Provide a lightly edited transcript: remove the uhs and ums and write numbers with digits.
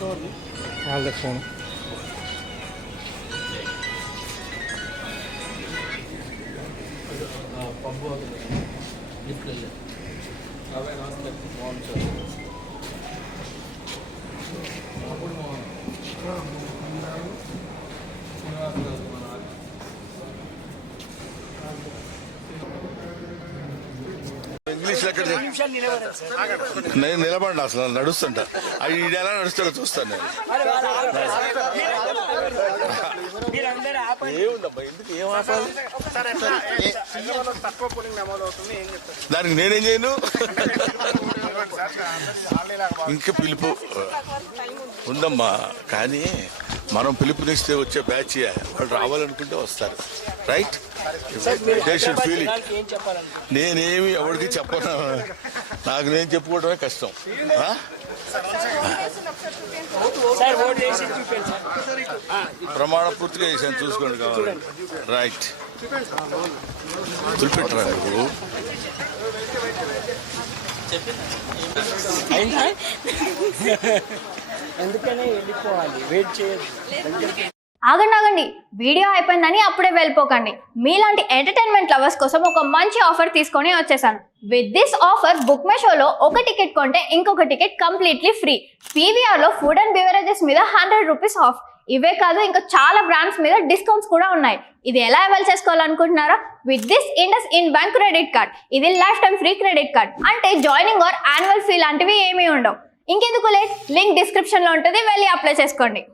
వాళ్ళ phone pub lift అవే నమస్తే Mohan sir అప్పుడు మోహన్ ఇంగ్లీష్ నేను నిలబడి అసలు నడుస్తుంటా అది ఎలా నడుస్తాడో చూస్తాను నేను ఏముందమ్మా ఎందుకు ఏం ఆపాలి దానికి నేనేం చేయను ఇంకా పిలుపు ఉందమ్మా కానీ మనం పిలుపునిస్తే వచ్చే బ్యాచ్ వాళ్ళు రావాలనుకుంటే వస్తారు రైట్ ఫీలింగ్ నేనేమి ఎవరికి చెప్పను నాకు నేను చెప్పుకోవడమే కష్టం ప్రమాణ పూర్తిగా చేశాను చూసుకోండి కావాలి రైట్ తులిపెట్టరా నువ్వు ఎందుకనే వెళ్ళిపోవాలి వెయిట్ చేయదు ఆగండి వీడియో అయిపోయిందని అప్పుడే వెళ్ళిపోకండి. మీలాంటి ఎంటర్టైన్మెంట్ లవర్స్ కోసం ఒక మంచి ఆఫర్ తీసుకొని వచ్చేసాను. With this offer book my షోలో ఒక టికెట్ కొంటే ఇంకొక టికెట్ కంప్లీట్లీ ఫ్రీ. పీవీఆర్లో ఫుడ్ అండ్ బెవరేజెస్ మీద 100 రూపీస్ ఆఫ్. ఇవే కాదు ఇంకా చాలా బ్రాండ్స్ మీద డిస్కౌంట్స్ కూడా ఉన్నాయి. ఇది ఎలా అవైల్ చేసుకోవాలనుకుంటున్నారా? With this IndusInd bank credit card. ఇది lifetime free credit card. అంటే జాయినింగ్ ఆర్ యాన్యువల్ ఫీ లాంటివి ఏమీ ఉండవు. ఇంకెందుకు లేట్, లింక్ డిస్క్రిప్షన్లో ఉంటుంది, వెళ్ళి అప్లై చేసుకోండి.